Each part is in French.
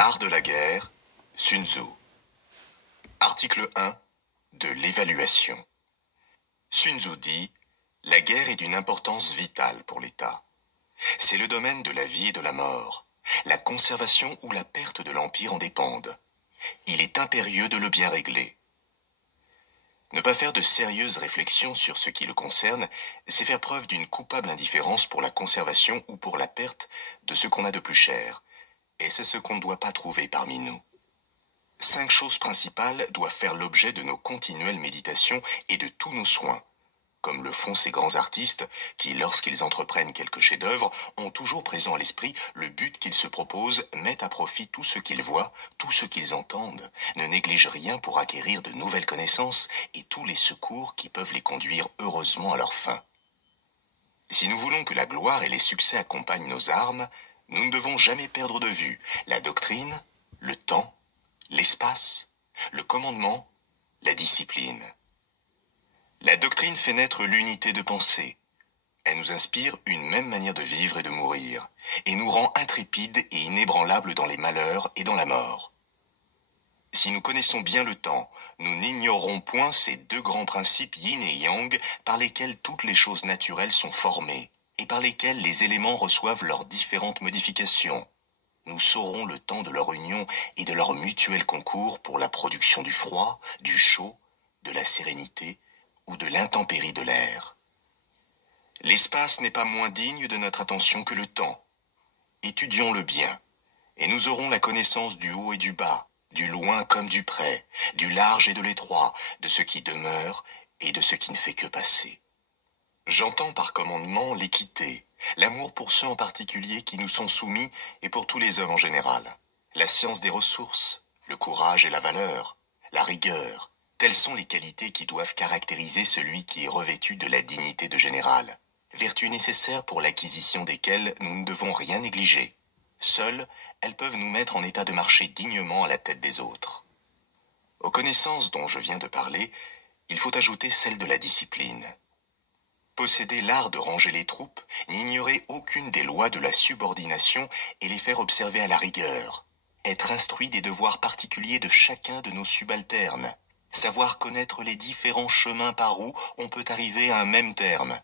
Art de la guerre, Sun Tzu. Article 1 de l'évaluation. Sun Tzu dit « La guerre est d'une importance vitale pour l'État. C'est le domaine de la vie et de la mort. La conservation ou la perte de l'Empire en dépendent. Il est impérieux de le bien régler. » Ne pas faire de sérieuses réflexions sur ce qui le concerne, c'est faire preuve d'une coupable indifférence pour la conservation ou pour la perte de ce qu'on a de plus cher. Et c'est ce qu'on ne doit pas trouver parmi nous. 5 choses principales doivent faire l'objet de nos continuelles méditations et de tous nos soins, comme le font ces grands artistes qui, lorsqu'ils entreprennent quelque chef-d'œuvre, ont toujours présent à l'esprit le but qu'ils se proposent, mettent à profit tout ce qu'ils voient, tout ce qu'ils entendent, ne négligent rien pour acquérir de nouvelles connaissances et tous les secours qui peuvent les conduire heureusement à leur fin. Si nous voulons que la gloire et les succès accompagnent nos armes, nous ne devons jamais perdre de vue la doctrine, le temps, l'espace, le commandement, la discipline. La doctrine fait naître l'unité de pensée. Elle nous inspire une même manière de vivre et de mourir, et nous rend intrépides et inébranlables dans les malheurs et dans la mort. Si nous connaissons bien le temps, nous n'ignorerons point ces 2 grands principes yin et yang par lesquels toutes les choses naturelles sont formées, et par lesquels les éléments reçoivent leurs différentes modifications. Nous saurons le temps de leur union et de leur mutuel concours pour la production du froid, du chaud, de la sérénité ou de l'intempérie de l'air. L'espace n'est pas moins digne de notre attention que le temps. Étudions-le bien, et nous aurons la connaissance du haut et du bas, du loin comme du près, du large et de l'étroit, de ce qui demeure et de ce qui ne fait que passer. J'entends par commandement l'équité, l'amour pour ceux en particulier qui nous sont soumis et pour tous les hommes en général, la science des ressources, le courage et la valeur, la rigueur, telles sont les qualités qui doivent caractériser celui qui est revêtu de la dignité de général, vertus nécessaires pour l'acquisition desquelles nous ne devons rien négliger. Seules, elles peuvent nous mettre en état de marcher dignement à la tête des autres. Aux connaissances dont je viens de parler, il faut ajouter celle de la discipline. Posséder l'art de ranger les troupes, n'ignorer aucune des lois de la subordination et les faire observer à la rigueur. Être instruit des devoirs particuliers de chacun de nos subalternes. Savoir connaître les différents chemins par où on peut arriver à un même terme.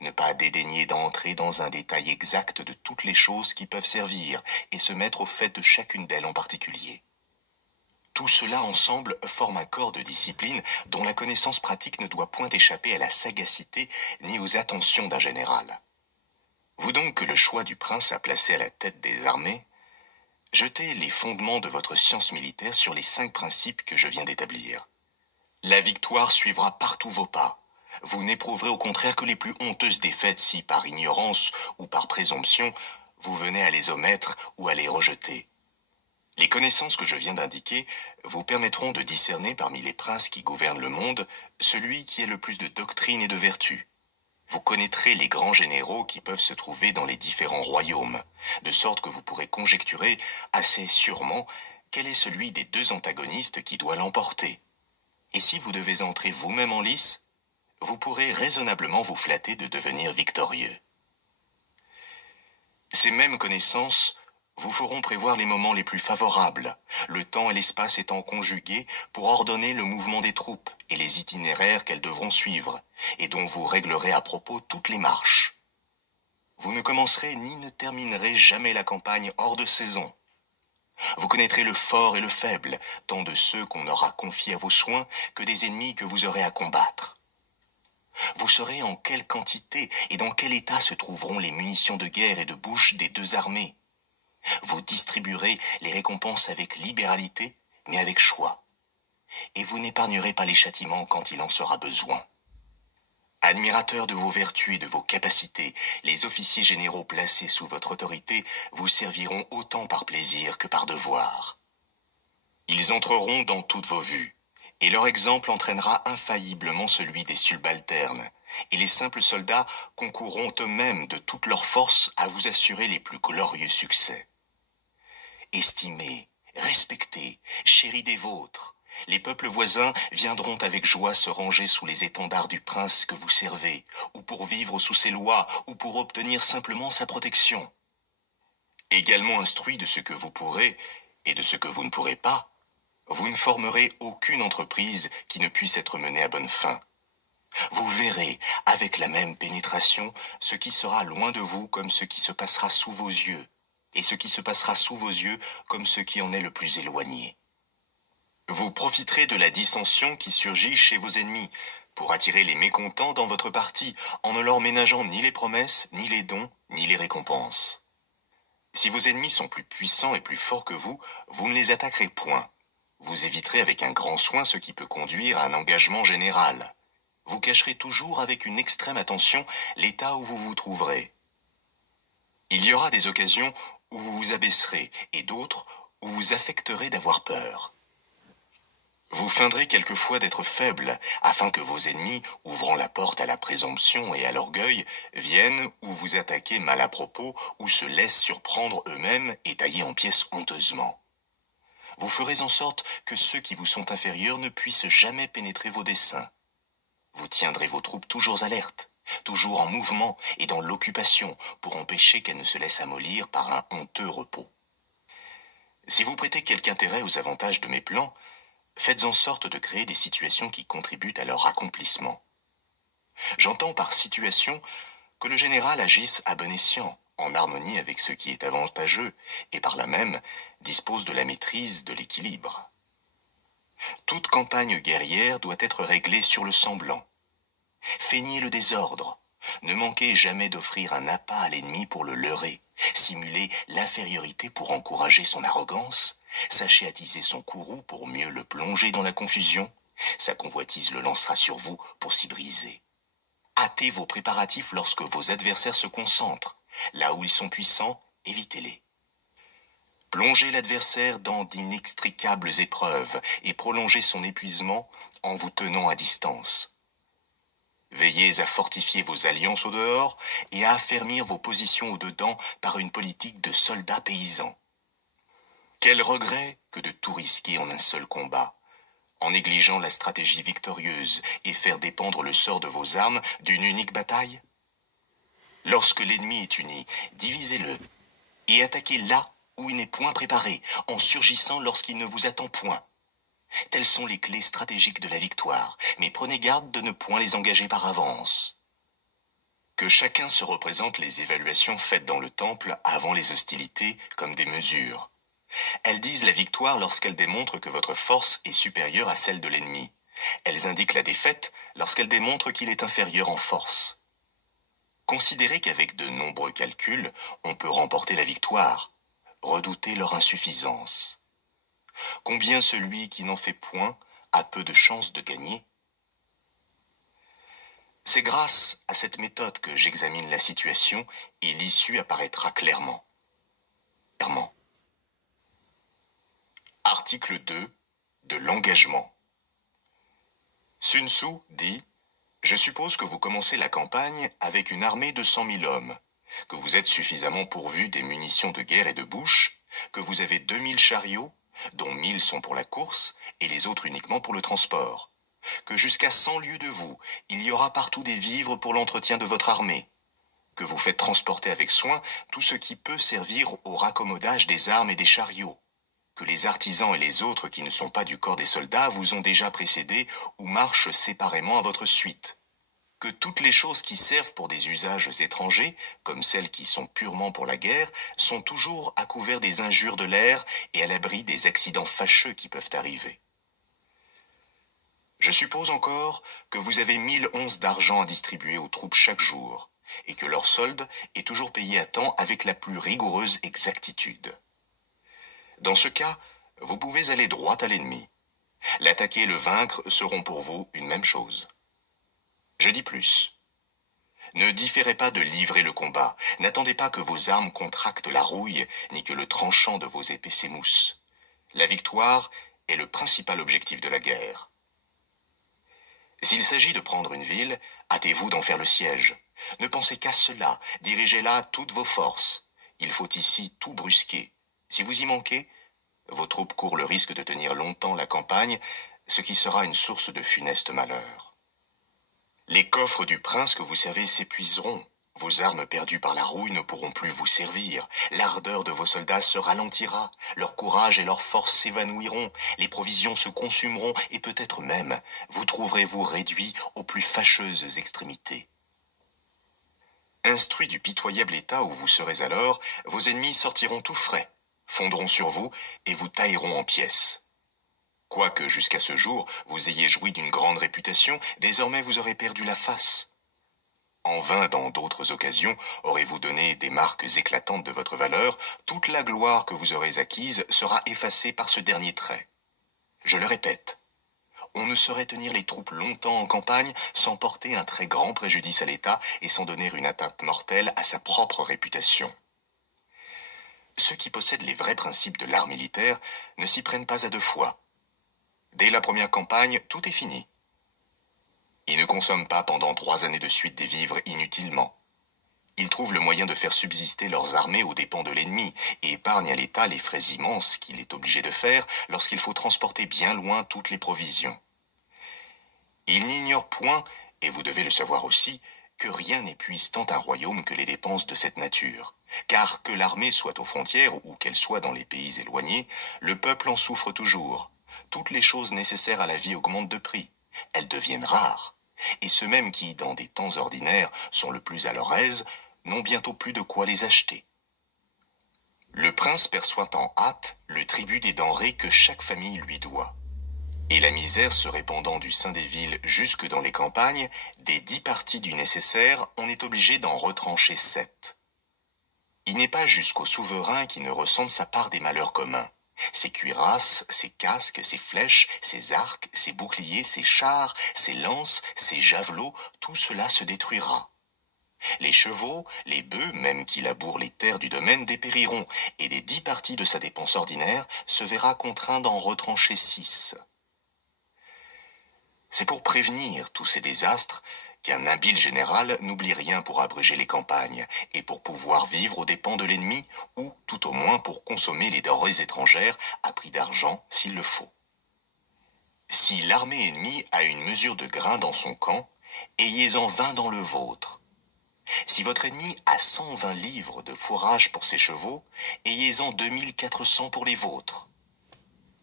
Ne pas dédaigner d'entrer dans un détail exact de toutes les choses qui peuvent servir et se mettre au fait de chacune d'elles en particulier. Tout cela ensemble forme un corps de discipline dont la connaissance pratique ne doit point échapper à la sagacité ni aux attentions d'un général. Vous donc que le choix du prince a placé à la tête des armées, jetez les fondements de votre science militaire sur les 5 principes que je viens d'établir. La victoire suivra partout vos pas. Vous n'éprouverez au contraire que les plus honteuses défaites si, par ignorance ou par présomption, vous venez à les omettre ou à les rejeter. Les connaissances que je viens d'indiquer vous permettront de discerner parmi les princes qui gouvernent le monde celui qui a le plus de doctrine et de vertu. Vous connaîtrez les grands généraux qui peuvent se trouver dans les différents royaumes, de sorte que vous pourrez conjecturer assez sûrement quel est celui des 2 antagonistes qui doit l'emporter. Et si vous devez entrer vous-même en lice, vous pourrez raisonnablement vous flatter de devenir victorieux. Ces mêmes connaissances vous feront prévoir les moments les plus favorables, le temps et l'espace étant conjugués pour ordonner le mouvement des troupes et les itinéraires qu'elles devront suivre, et dont vous réglerez à propos toutes les marches. Vous ne commencerez ni ne terminerez jamais la campagne hors de saison. Vous connaîtrez le fort et le faible, tant de ceux qu'on aura confiés à vos soins que des ennemis que vous aurez à combattre. Vous saurez en quelle quantité et dans quel état se trouveront les munitions de guerre et de bouche des 2 armées. Vous distribuerez les récompenses avec libéralité, mais avec choix. Et vous n'épargnerez pas les châtiments quand il en sera besoin. Admirateurs de vos vertus et de vos capacités, les officiers généraux placés sous votre autorité vous serviront autant par plaisir que par devoir. Ils entreront dans toutes vos vues, et leur exemple entraînera infailliblement celui des subalternes, et les simples soldats concourront eux-mêmes de toute leur force à vous assurer les plus glorieux succès. Estimez, respectez, chéris des vôtres. Les peuples voisins viendront avec joie se ranger sous les étendards du prince que vous servez, ou pour vivre sous ses lois, ou pour obtenir simplement sa protection. Également instruits de ce que vous pourrez, et de ce que vous ne pourrez pas, vous ne formerez aucune entreprise qui ne puisse être menée à bonne fin. Vous verrez, avec la même pénétration, ce qui sera loin de vous comme ce qui se passera sous vos yeux, et ce qui se passera sous vos yeux comme ce qui en est le plus éloigné. Vous profiterez de la dissension qui surgit chez vos ennemis, pour attirer les mécontents dans votre parti, en ne leur ménageant ni les promesses, ni les dons, ni les récompenses. Si vos ennemis sont plus puissants et plus forts que vous, vous ne les attaquerez point. Vous éviterez avec un grand soin ce qui peut conduire à un engagement général. Vous cacherez toujours avec une extrême attention l'état où vous vous trouverez. Il y aura des occasions où vous vous abaisserez et d'autres où vous affecterez d'avoir peur. Vous feindrez quelquefois d'être faible, afin que vos ennemis, ouvrant la porte à la présomption et à l'orgueil, viennent ou vous attaquer mal à propos, ou se laissent surprendre eux-mêmes et tailler en pièces honteusement. Vous ferez en sorte que ceux qui vous sont inférieurs ne puissent jamais pénétrer vos desseins. Vous tiendrez vos troupes toujours alertes, toujours en mouvement et dans l'occupation, pour empêcher qu'elles ne se laissent amollir par un honteux repos. Si vous prêtez quelque intérêt aux avantages de mes plans, faites en sorte de créer des situations qui contribuent à leur accomplissement. J'entends par situation que le général agisse à bon escient, en harmonie avec ce qui est avantageux, et par là même dispose de la maîtrise de l'équilibre. Toute campagne guerrière doit être réglée sur le semblant. Feignez le désordre. Ne manquez jamais d'offrir un appât à l'ennemi pour le leurrer. Simulez l'infériorité pour encourager son arrogance. Sachez attiser son courroux pour mieux le plonger dans la confusion. Sa convoitise le lancera sur vous pour s'y briser. Hâtez vos préparatifs lorsque vos adversaires se concentrent. Là où ils sont puissants, évitez-les. Plongez l'adversaire dans d'inextricables épreuves et prolongez son épuisement en vous tenant à distance. Veillez à fortifier vos alliances au dehors et à affermir vos positions au dedans par une politique de soldats paysans. Quel regret que de tout risquer en un seul combat, en négligeant la stratégie victorieuse et faire dépendre le sort de vos armes d'une unique bataille. Lorsque l'ennemi est uni, divisez-le et attaquez là où il n'est point préparé, en surgissant lorsqu'il ne vous attend point. Telles sont les clés stratégiques de la victoire, mais prenez garde de ne point les engager par avance. Que chacun se représente les évaluations faites dans le temple avant les hostilités comme des mesures. Elles disent la victoire lorsqu'elles démontrent que votre force est supérieure à celle de l'ennemi. Elles indiquent la défaite lorsqu'elles démontrent qu'il est inférieur en force. Considérez qu'avec de nombreux calculs, on peut remporter la victoire. Redoutez leur insuffisance. Combien celui qui n'en fait point a peu de chances de gagner? C'est grâce à cette méthode que j'examine la situation et l'issue apparaîtra clairement. Article 2 de l'engagement. Sun Tzu dit « Je suppose que vous commencez la campagne avec une armée de 100 000 hommes, que vous êtes suffisamment pourvus des munitions de guerre et de bouche, que vous avez 2000 chariots, dont 1000 sont pour la course et les autres uniquement pour le transport, que jusqu'à 100 lieues de vous, il y aura partout des vivres pour l'entretien de votre armée, que vous faites transporter avec soin tout ce qui peut servir au raccommodage des armes et des chariots, que les artisans et les autres qui ne sont pas du corps des soldats vous ont déjà précédé ou marchent séparément à votre suite, que toutes les choses qui servent pour des usages étrangers, comme celles qui sont purement pour la guerre, sont toujours à couvert des injures de l'air et à l'abri des accidents fâcheux qui peuvent arriver. Je suppose encore que vous avez 1000 onces d'argent à distribuer aux troupes chaque jour, et que leur solde est toujours payé à temps avec la plus rigoureuse exactitude. Dans ce cas, vous pouvez aller droit à l'ennemi. L'attaquer et le vaincre seront pour vous une même chose. Je dis plus. Ne différez pas de livrer le combat, n'attendez pas que vos armes contractent la rouille, ni que le tranchant de vos épées s'émousse. La victoire est le principal objectif de la guerre. S'il s'agit de prendre une ville, hâtez-vous d'en faire le siège. Ne pensez qu'à cela, dirigez là toutes vos forces. Il faut ici tout brusquer. Si vous y manquez, vos troupes courent le risque de tenir longtemps la campagne, ce qui sera une source de funeste malheur. Les coffres du prince que vous servez s'épuiseront. Vos armes perdues par la rouille ne pourront plus vous servir, l'ardeur de vos soldats se ralentira, leur courage et leur force s'évanouiront, les provisions se consumeront et peut-être même vous trouverez-vous réduits aux plus fâcheuses extrémités. Instruits du pitoyable état où vous serez alors, vos ennemis sortiront tout frais, fondront sur vous et vous tailleront en pièces. Quoique jusqu'à ce jour vous ayez joui d'une grande réputation, désormais vous aurez perdu la face. En vain, dans d'autres occasions, aurez-vous donné des marques éclatantes de votre valeur, toute la gloire que vous aurez acquise sera effacée par ce dernier trait. Je le répète, on ne saurait tenir les troupes longtemps en campagne sans porter un très grand préjudice à l'État et sans donner une atteinte mortelle à sa propre réputation. Ceux qui possèdent les vrais principes de l'art militaire ne s'y prennent pas à deux fois. Dès la première campagne, tout est fini. Ils ne consomment pas pendant 3 années de suite des vivres inutilement. Ils trouvent le moyen de faire subsister leurs armées aux dépens de l'ennemi et épargnent à l'État les frais immenses qu'il est obligé de faire lorsqu'il faut transporter bien loin toutes les provisions. Ils n'ignorent point, et vous devez le savoir aussi, que rien n'épuise tant un royaume que les dépenses de cette nature. Car que l'armée soit aux frontières ou qu'elle soit dans les pays éloignés, le peuple en souffre toujours. Toutes les choses nécessaires à la vie augmentent de prix. Elles deviennent rares. Et ceux mêmes qui, dans des temps ordinaires, sont le plus à leur aise, n'ont bientôt plus de quoi les acheter. Le prince perçoit en hâte le tribut des denrées que chaque famille lui doit. Et la misère se répandant du sein des villes jusque dans les campagnes, des 10 parties du nécessaire, on est obligé d'en retrancher 7. Il n'est pas jusqu'au souverain qui ne ressente sa part des malheurs communs. Ses cuirasses, ses casques, ses flèches, ses arcs, ses boucliers, ses chars, ses lances, ses javelots, tout cela se détruira. Les chevaux, les bœufs, même qui labourent les terres du domaine, dépériront, et des 10 parties de sa dépense ordinaire se verra contraint d'en retrancher 6. C'est pour prévenir tous ces désastres qu'un habile général n'oublie rien pour abréger les campagnes et pour pouvoir vivre aux dépens de l'ennemi ou, tout au moins, pour consommer les denrées étrangères à prix d'argent s'il le faut. Si l'armée ennemie a une mesure de grain dans son camp, ayez-en 20 dans le vôtre. Si votre ennemi a 120 livres de fourrage pour ses chevaux, ayez-en 2400 pour les vôtres.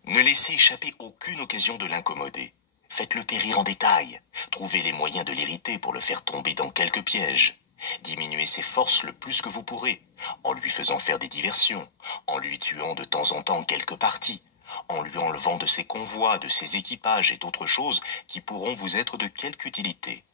Ne laissez échapper aucune occasion de l'incommoder. Faites-le périr en détail. Trouvez les moyens de l'irriter pour le faire tomber dans quelques pièges. Diminuez ses forces le plus que vous pourrez, en lui faisant faire des diversions, en lui tuant de temps en temps quelques parties, en lui enlevant de ses convois, de ses équipages et d'autres choses qui pourront vous être de quelque utilité.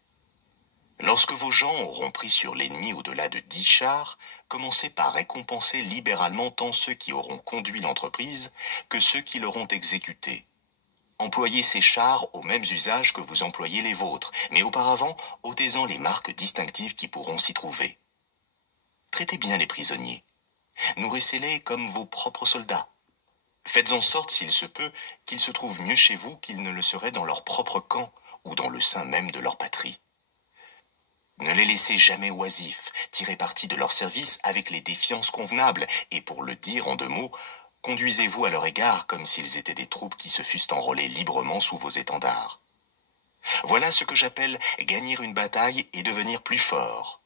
Lorsque vos gens auront pris sur l'ennemi au-delà de 10 chars, commencez par récompenser libéralement tant ceux qui auront conduit l'entreprise que ceux qui l'auront exécutée. Employez ces chars aux mêmes usages que vous employez les vôtres, mais auparavant, ôtez-en les marques distinctives qui pourront s'y trouver. Traitez bien les prisonniers. Nourrissez-les comme vos propres soldats. Faites en sorte, s'il se peut, qu'ils se trouvent mieux chez vous qu'ils ne le seraient dans leur propre camp ou dans le sein même de leur patrie. Ne les laissez jamais oisifs, tirez parti de leur service avec les défiances convenables et, pour le dire en 2 mots, conduisez-vous à leur égard comme s'ils étaient des troupes qui se fussent enrôlées librement sous vos étendards. Voilà ce que j'appelle gagner une bataille et devenir plus fort.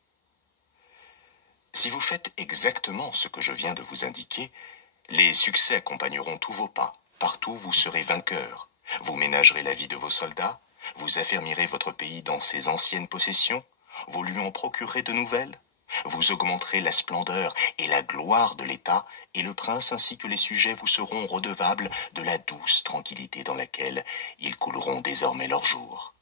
Si vous faites exactement ce que je viens de vous indiquer, les succès accompagneront tous vos pas. Partout vous serez vainqueur. Vous ménagerez la vie de vos soldats, vous affermirez votre pays dans ses anciennes possessions, vous lui en procurerez de nouvelles. Vous augmenterez la splendeur et la gloire de l'État, et le prince ainsi que les sujets vous seront redevables de la douce tranquillité dans laquelle ils couleront désormais leurs jours.